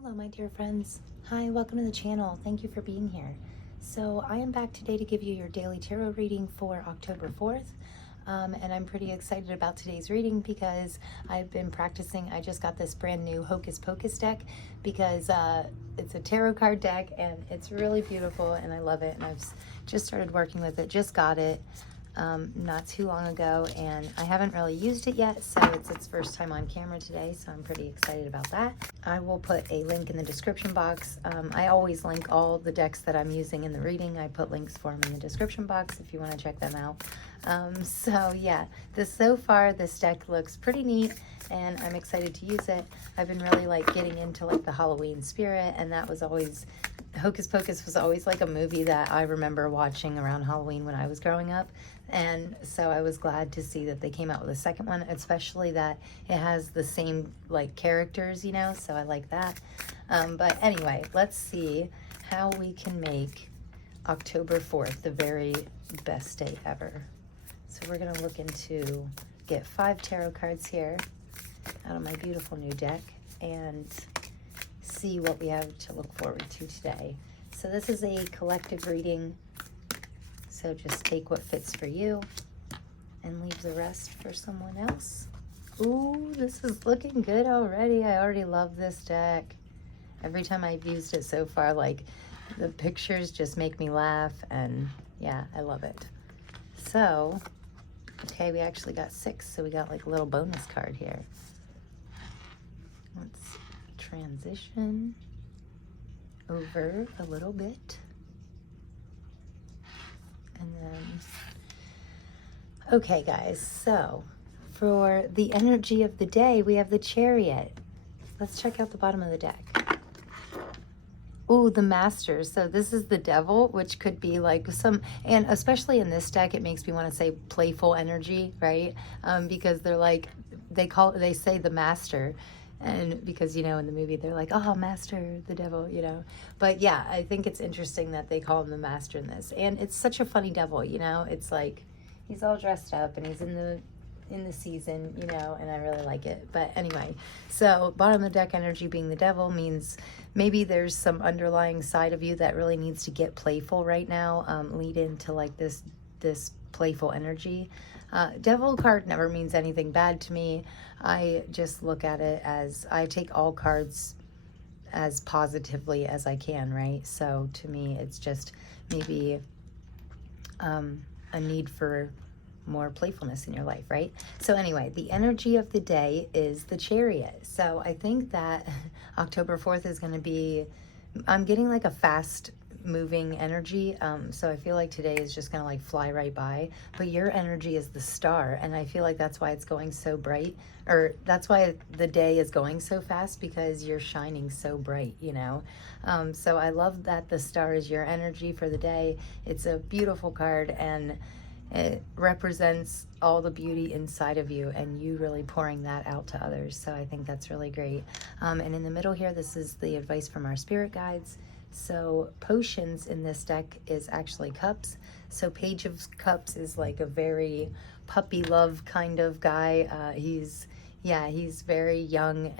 Hello, my dear friends. Hi, welcome to the channel. Thank you for being here. So I am back today to give you your daily tarot reading for October 4th. And I'm pretty excited about today's reading because I've been practicing. I just got this brand new Hocus Pocus deck because it's a tarot card deck and it's really beautiful and I love it. And I've just started working with it, just got it not too long ago, and I haven't really used it yet, so it's its first time on camera today, so I'm pretty excited about that. I will put a link in the description box. I always link all the decks that I'm using in the reading. I put links for them in the description box if you want to check them out. So yeah, so far this deck looks pretty neat and I'm excited to use it. I've been really like getting into like the Halloween spirit, and that was always, Hocus Pocus was always like a movie that I remember watching around Halloween when I was growing up. And so I was glad to see that they came out with a second one, especially that it has the same like characters, you know, so I like that. But anyway, let's see how we can make October 4th the very best day ever. So we're going to look into, get 5 tarot cards here out of my beautiful new deck and see what we have to look forward to today. So this is a collective reading, so just take what fits for you and leave the rest for someone else. Ooh, this is looking good already. I already love this deck. Every time I've used it so far, like the pictures just make me laugh, and yeah, I love it. So, okay, we actually got 6, so we got like a little bonus card here. Let's transition over a little bit. And then, okay guys, so for the energy of the day, we have the Chariot. Let's check out the bottom of the deck. Ooh, the Master. So this is the Devil, which could be like some, and especially in this deck, it makes me want to say playful energy, right? Because they're like, they say the Master. And because, you know, in the movie, they're like, oh, Master, the devil, you know. But yeah, I think it's interesting that they call him the Master in this. And it's such a funny devil, you know. It's like, he's all dressed up and he's in the season, you know, and I really like it. But anyway, so bottom of the deck energy being the devil means maybe there's some underlying side of you that really needs to get playful right now, lead into like this playful energy. Devil card never means anything bad to me. I just look at it as, I take all cards as positively as I can, right? So to me, it's just maybe a need for more playfulness in your life, right? So anyway, the energy of the day is the Chariot. So I think that October 4th is going to be, I'm getting like a fast moving energy, so I feel like today is just gonna like fly right by, but your energy is the star, and I feel like that's why it's going so bright, or that's why the day is going so fast, because you're shining so bright, you know. So I love that the star is your energy for the day. It's a beautiful card, and it represents all the beauty inside of you and you really pouring that out to others. So I think that's really great. And in the middle here, this is the advice from our spirit guides. So potions in this deck is actually cups. So Page of Cups is like a very puppy love kind of guy. He's very young,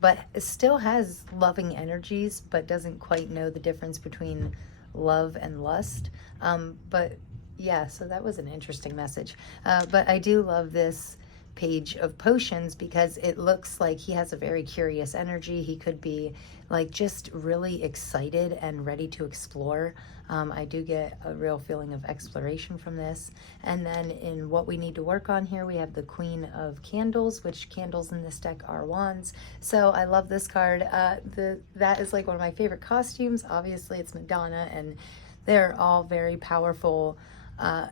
but still has loving energies, but doesn't quite know the difference between love and lust. But yeah, so that was an interesting message. But I do love this Page of Potions because it looks like he has a very curious energy. He could be like just really excited and ready to explore. I do get a real feeling of exploration from this. And then in what we need to work on here, we have the Queen of Candles, which candles in this deck are wands. So I love this card. That is like one of my favorite costumes. Obviously it's Madonna, and they're all very powerful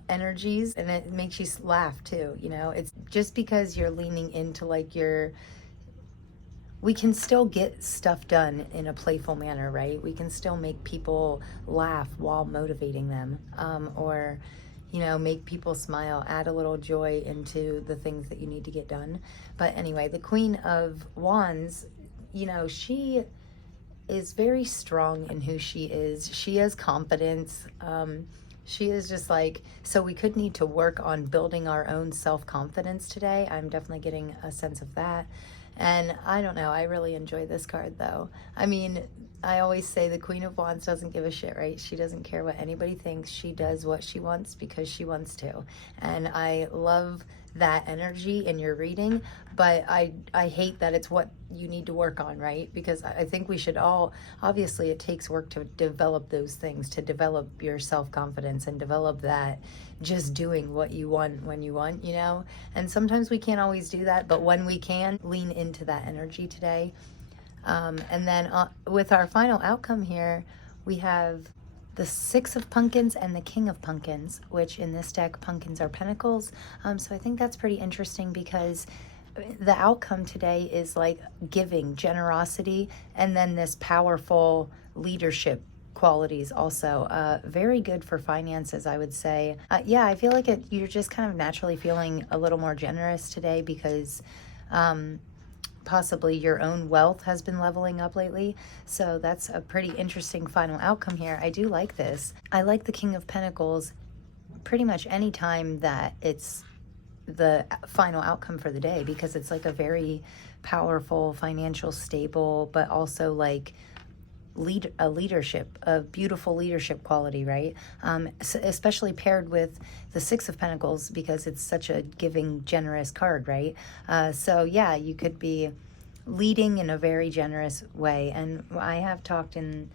energies, and it makes you laugh too, you know. It's just because you're leaning into like we can still get stuff done in a playful manner, right? We can still make people laugh while motivating them, or you know, make people smile, add a little joy into the things that you need to get done. But anyway, the Queen of Wands, you know, she is very strong in who she is. She has confidence. She is just like, so we could need to work on building our own self-confidence today. I'm definitely getting a sense of that. And I don't know, I really enjoy this card though. I mean, I always say the Queen of Wands doesn't give a shit, right? She doesn't care what anybody thinks. She does what she wants because she wants to. And I love that energy in your reading, but I hate that it's what you need to work on, right? Because I think we should all, obviously it takes work to develop those things, to develop your self-confidence and develop that just doing what you want when you want, you know? And sometimes we can't always do that, but when we can, lean into that energy today. And then with our final outcome here, we have the Six of Pumpkins and the King of Pumpkins, which in this deck, pumpkins are pentacles. So I think that's pretty interesting because the outcome today is like giving, generosity, and then this powerful leadership qualities also. Very good for finances, I would say. Yeah, I feel like you're just kind of naturally feeling a little more generous today because possibly your own wealth has been leveling up lately. So that's a pretty interesting final outcome here. I do like this. I like the King of Pentacles pretty much any time that it's the final outcome for the day, because it's like a very powerful, financial, stable, but also like a beautiful leadership quality, right? Especially paired with the Six of Pentacles because it's such a giving, generous card, right? So yeah, you could be leading in a very generous way. And I have talked in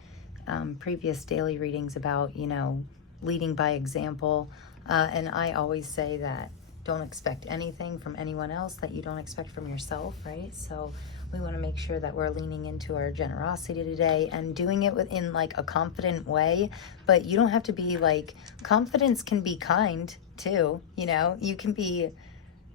previous daily readings about, you know, leading by example. And I always say that don't expect anything from anyone else that you don't expect from yourself, right? So we want to make sure that we're leaning into our generosity today and doing it within like a confident way. But you don't have to be like, confidence can be kind too, you know? You can be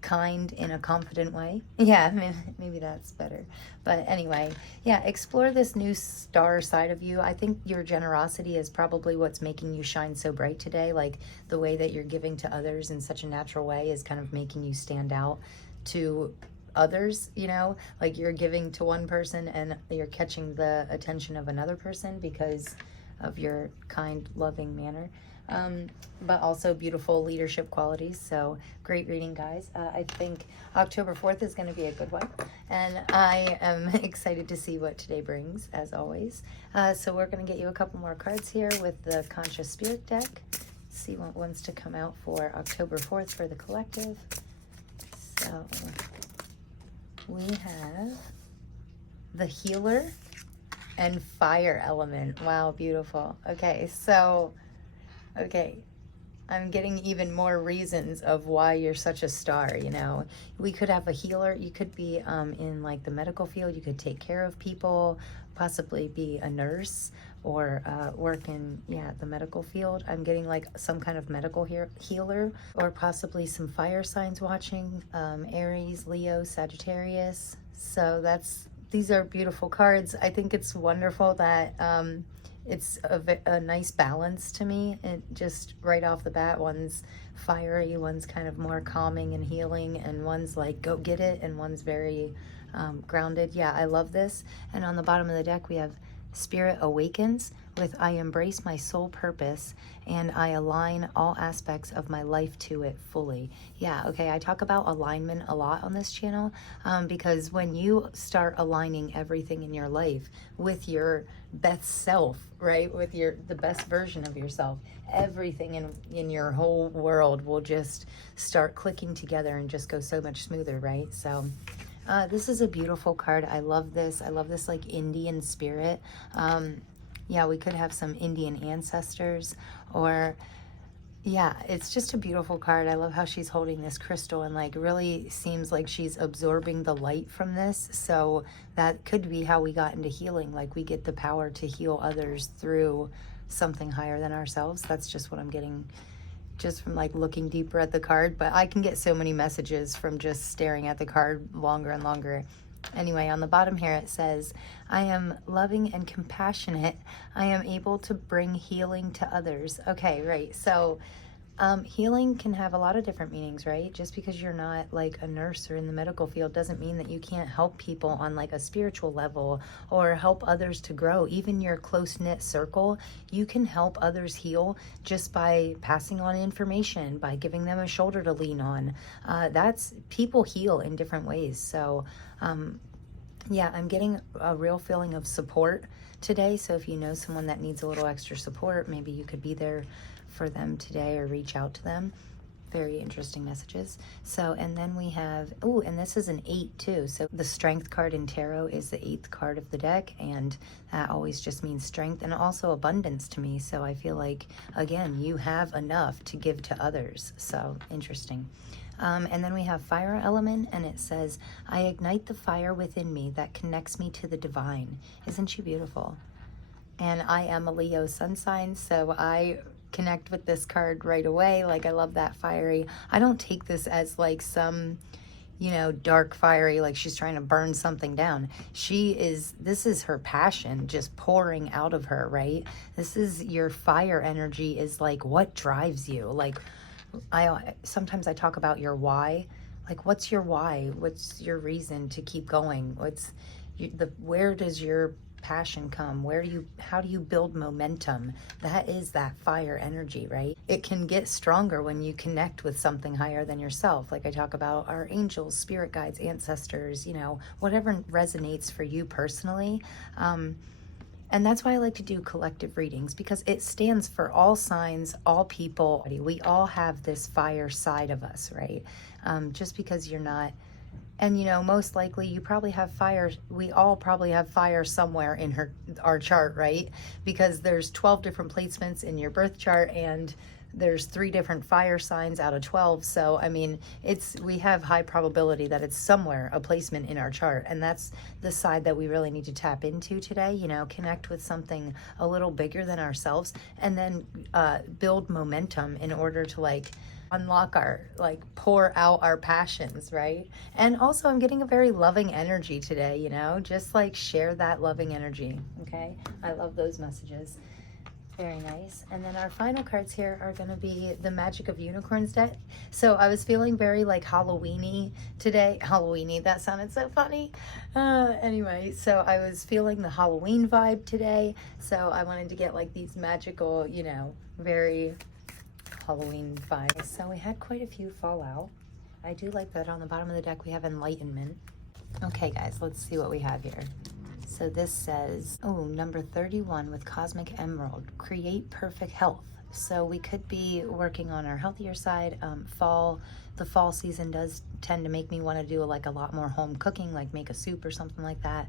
kind in a confident way. Yeah, maybe that's better. But anyway, yeah, explore this new star side of you. I think your generosity is probably what's making you shine so bright today. Like the way that you're giving to others in such a natural way is kind of making you stand out to others, you know, like you're giving to one person and you're catching the attention of another person because of your kind, loving manner. But also beautiful leadership qualities. So great reading, guys. I think October 4th is going to be a good one. And I am excited to see what today brings, as always. So we're going to get you a couple more cards here with the Conscious Spirit deck. See what wants to come out for October 4th for the collective. So we have the Healer and Fire Element. Wow, beautiful. Okay, so... okay, I'm getting even more reasons of why you're such a star, you know. We could have a healer. You could be in like the medical field. You could take care of people, possibly be a nurse or work in, yeah, the medical field. I'm getting like some kind of medical healer, or possibly some fire signs watching, Aries, Leo, Sagittarius. So these are beautiful cards. I think it's wonderful that it's a nice balance to me. It just right off the bat, one's fiery, one's kind of more calming and healing, and one's like go get it, and one's very grounded. Yeah, I love this. And on the bottom of the deck we have Spirit Awakens with I embrace my soul purpose and I align all aspects of my life to it fully. Yeah, okay, I talk about alignment a lot on this channel because when you start aligning everything in your life with your best self, right, with the best version of yourself, everything in your whole world will just start clicking together and just go so much smoother, right? So this is a beautiful card. I love this. I love this like Indian spirit. Yeah, we could have some Indian ancestors, or yeah, it's just a beautiful card. I love how she's holding this crystal and like really seems like she's absorbing the light from this. So that could be how we got into healing. Like we get the power to heal others through something higher than ourselves. That's just what I'm getting just from like looking deeper at the card. But I can get so many messages from just staring at the card longer and longer. Anyway, on the bottom here it says, I am loving and compassionate. I am able to bring healing to others. Okay, right. So healing can have a lot of different meanings, right? Just because you're not like a nurse or in the medical field doesn't mean that you can't help people on like a spiritual level or help others to grow. Even your close-knit circle, you can help others heal just by passing on information, by giving them a shoulder to lean on. People heal in different ways. So Yeah, I'm getting a real feeling of support today. So if you know someone that needs a little extra support, maybe you could be there for them today or reach out to them. Very interesting messages. So, and then we have, oh, and this is an 8 too. So the strength card in tarot is the 8th card of the deck, and that always just means strength and also abundance to me. So I feel like, again, you have enough to give to others. So interesting. And then we have fire element, and it says, I ignite the fire within me that connects me to the divine. Isn't she beautiful? And I am a Leo sun sign, so I connect with this card right away. Like, I love that fiery. I don't take this as like some, dark fiery, like she's trying to burn something down. This is her passion just pouring out of her, right? This is your fire energy, is like what drives you. Like, sometimes I talk about your why. Like, what's your why? What's your reason to keep going? Where does your passion come? How do you build momentum? That is that fire energy, right? It can get stronger when you connect with something higher than yourself. Like I talk about our angels, spirit guides, ancestors, whatever resonates for you personally. And that's why I like to do collective readings, because it stands for all signs, all people. We all have this fire side of us, right? Just because you're not, and most likely you probably have fire. We all probably have fire somewhere in our chart, right? Because there's 12 different placements in your birth chart, and there's 3 different fire signs out of 12. So I mean, we have high probability that it's somewhere, a placement in our chart, and that's the side that we really need to tap into today. Connect with something a little bigger than ourselves, and then build momentum in order to unlock pour out our passions, right? And also, I'm getting a very loving energy today, just share that loving energy. Okay, I love those messages. Very nice. And then our final cards here are going to be the Magic of Unicorns deck. So I was feeling very Halloween-y today. Halloween-y, that sounded so funny. Anyway, so I was feeling the Halloween vibe today. So I wanted to get these magical, very Halloween vibes. So we had quite a few fall out. I do like that on the bottom of the deck we have Enlightenment. Okay, guys, let's see what we have here. So this says, number 31 with Cosmic Emerald, create perfect health. So we could be working on our healthier side. The fall season does tend to make me want to do a lot more home cooking, like make a soup or something like that.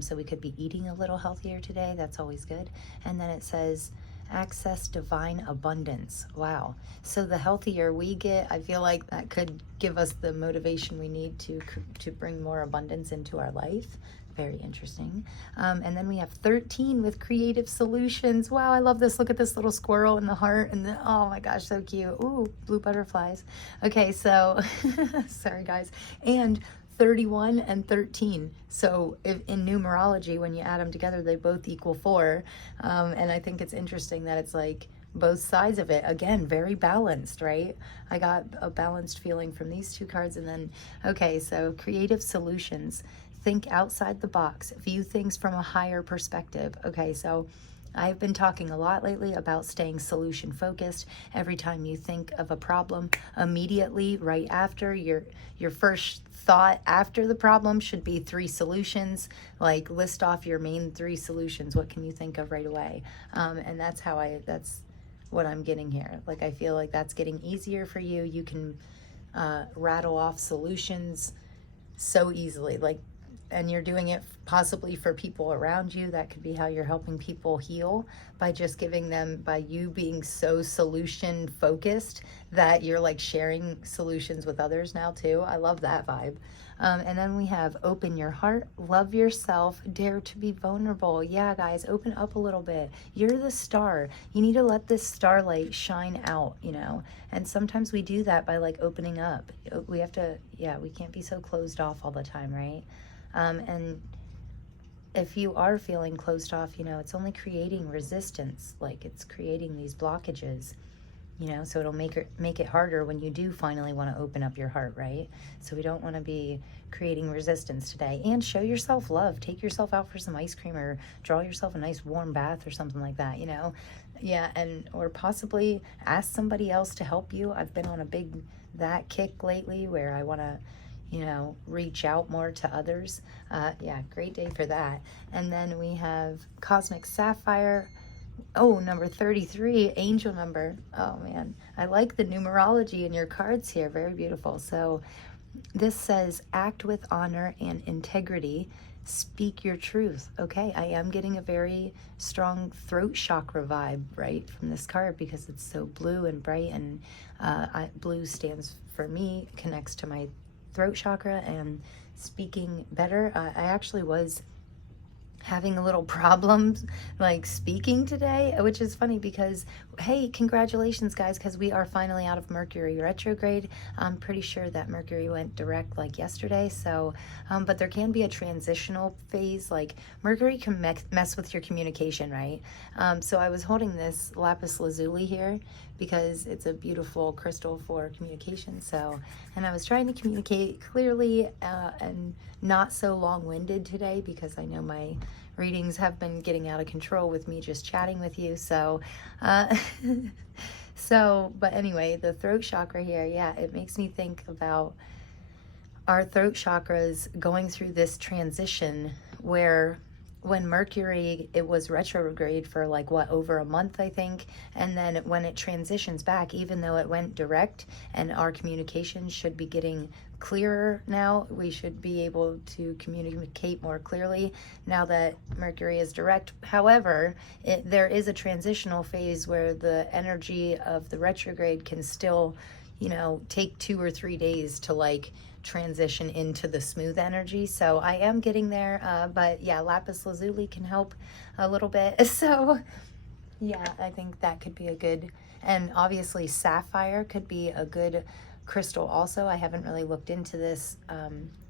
So we could be eating a little healthier today. That's always good. And then it says, access divine abundance. Wow. So the healthier we get, I feel like that could give us the motivation we need to bring more abundance into our life. Very interesting. And then we have 13 with creative solutions. Wow, I love this. Look at this little squirrel in the heart, and oh my gosh, so cute. Ooh, blue butterflies. Okay, so sorry guys. And 31 and 13. So in numerology, when you add them together, they both equal 4. And I think it's interesting that it's both sides of it. Again, very balanced, right? I got a balanced feeling from these 2 cards. And then, okay, so creative solutions. Think outside the box, view things from a higher perspective. Okay, so I've been talking a lot lately about staying solution focused. Every time you think of a problem, immediately right after, your first thought after the problem should be 3 solutions. List off your main 3 solutions. What can you think of right away? And that's what I'm getting here. I feel like that's getting easier for you. You can rattle off solutions so easily. And you're doing it possibly for people around you. That could be how you're helping people heal, by just giving them, by you being so solution focused that you're sharing solutions with others now too. I love that vibe. And then we have open your heart, love yourself, dare to be vulnerable. Yeah, guys, open up a little bit. You're the star. You need to let this starlight shine out, and sometimes we do that by opening up. We have to, we can't be so closed off all the time, right? And if you are feeling closed off, it's only creating resistance. It's creating these blockages, so it'll make it harder when you do finally want to open up your heart, right? So we don't want to be creating resistance today. And show yourself love. Take yourself out for some ice cream, or draw yourself a nice warm bath or something like that, Yeah, or possibly ask somebody else to help you. I've been on that kick lately where I want to reach out more to others. Yeah, great day for that. And then we have Cosmic Sapphire. Oh, number 33, angel number. Oh man, I like the numerology in your cards here. Very beautiful. So this says, act with honor and integrity. Speak your truth. Okay, I am getting a very strong throat chakra vibe, right, from this card because it's so blue and bright. And blue stands for me, connects to my throat chakra and speaking better. I actually was having a little problems like speaking today, which is funny because, hey, congratulations guys, because we are finally out of Mercury retrograde. I'm pretty sure that Mercury went direct like yesterday. So but there can be a transitional phase. Like Mercury can mess with your communication, right? So I was holding this lapis lazuli here because it's a beautiful crystal for communication. So, and I was trying to communicate clearly and not so long-winded today because I know my readings have been getting out of control with me just chatting with you. So, but anyway, the throat chakra here, yeah, it makes me think about our throat chakras going through this transition where when Mercury, it was retrograde for like over a month, I think. And then when it transitions back, even though it went direct and our communication should be getting clearer now, we should be able to communicate more clearly now that Mercury is direct. However, there is a transitional phase where the energy of the retrograde can still, take 2 or 3 days to like transition into the smooth energy. So I am getting there, but yeah, lapis lazuli can help a little bit. So yeah, I think that could be a good, and obviously sapphire could be a good crystal also. I haven't really looked into this,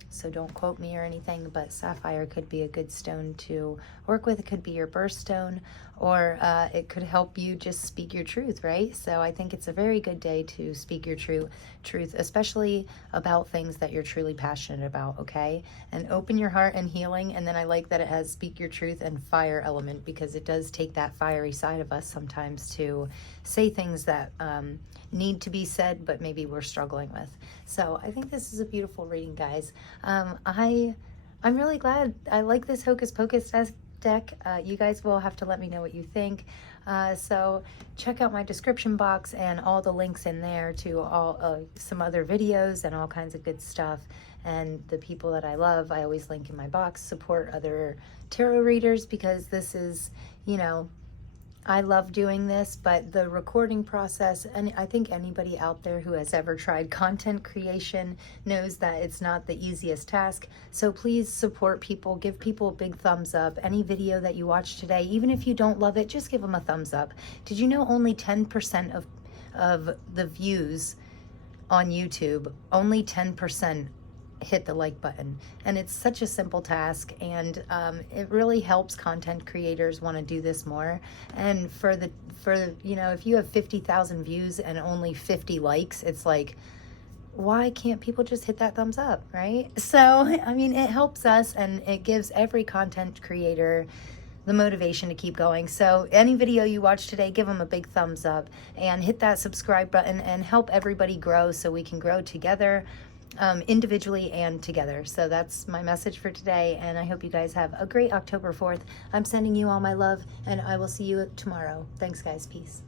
so don't quote me or anything, but sapphire could be a good stone to work with. It could be your birthstone, or it could help you just speak your truth, right? So I think it's a very good day to speak your truth, especially about things that you're truly passionate about, okay? And open your heart and healing. And then I like that it has speak your truth and fire element, because it does take that fiery side of us sometimes to say things that need to be said, but maybe we're struggling with. So I think this is a beautiful reading, guys. I'm really glad. I like this Hocus Pocus deck. You guys will have to let me know what you think. So check out my description box and all the links in there to all some other videos and all kinds of good stuff. And the people that I love, I always link in my box. Support other tarot readers, because this is, I love doing this, but the recording process, and I think anybody out there who has ever tried content creation knows that it's not the easiest task. So please support people, give people a big thumbs up. Any video that you watch today, even if you don't love it, just give them a thumbs up. Did you know only 10% of the views on YouTube, only 10% hit the like button? And it's such a simple task, and it really helps content creators want to do this more. And for if you have 50,000 views and only 50 likes, it's like, why can't people just hit that thumbs up, right? So I mean, it helps us, and it gives every content creator the motivation to keep going. So any video you watch today, give them a big thumbs up and hit that subscribe button, and help everybody grow so we can grow together, individually and together. So that's my message for today, and I hope you guys have a great October 4th. I'm sending you all my love, and I will see you tomorrow. Thanks, guys. Peace.